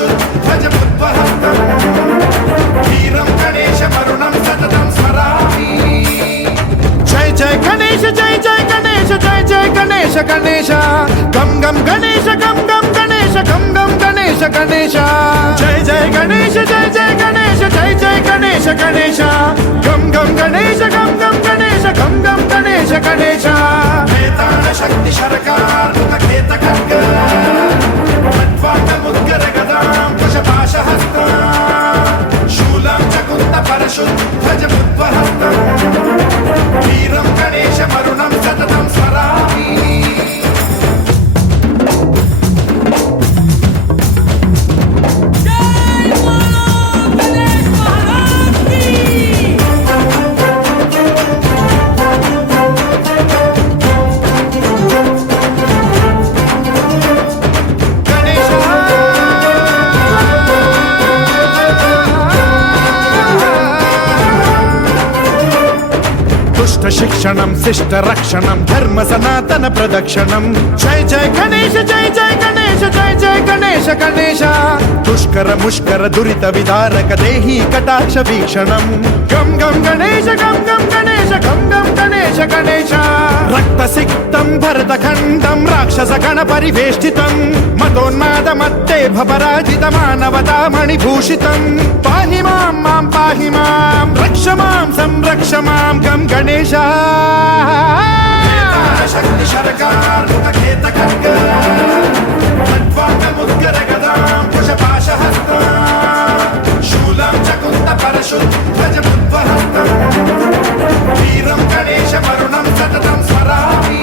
परशुध्वजमुद्वहस्तम् वीरं गणेशमरुणं सततं स्मरामि। जय जय गणेश जय जय गणेश जय जय गणेश गणेश गम गम गणेश गम गम गणेश गम गम गणेश गणेश जय जय गणेश जय जय गणेश जय जय गणेश गणेश गम गम गणेश गम गम गणेश गम गम गणेश गणेश वेताल शक्ति शरकार मुखखेत खड्ग खट्वाङ्गमुद्गर गदां कुशपाशहस्तां शूलं च कुन्द परशुध्वजमुद्वहस्तम् वीरं गणेशमरुणं सततं स्मरामि। शिक्षणं शिष्ट रक्षणं धर्म सनातन प्रदक्षिणं जय जय गणेश जय जय गणेश जय जय गणेश गणेश दुष्कर मुष्कर दुरित विदारक देहि कटाक्ष वीक्षणं गम गम गणेश गम गम गणेश गम गम गणेश गणेश रक्त सिक्तं भरतखण्डं राक्षस गण परिवेष्टितं मदोन्माद मत्ते भपराजित मानवता मणिभूषितं पाहि मां मां पाहि मां रक्ष मां संरक्ष मां गम गणेश शक्ति शरकार मुखखेत खड्ग खट्वाङ्गमुद्गर गदां कुशपाशहस्तां शूलं च कुन्द परशुध्वजमुद्वहस्तम् वीरं गणेशमरुणं सततं स्मरामि।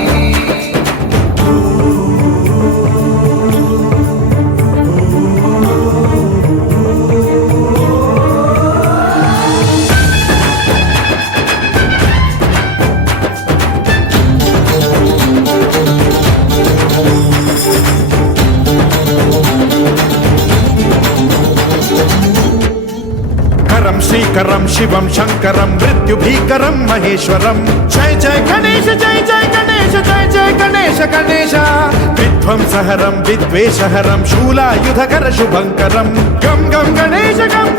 श्रीकरं शिवं शंकरं मृत्युभीकरं महेश्वरं जय जय गणेश जय जय गणेश जय जय गणेश गणेश विध्वंसहरं विद्वेषहरं शूलायुधकर शुभंकरं गम गम गणेश गम गम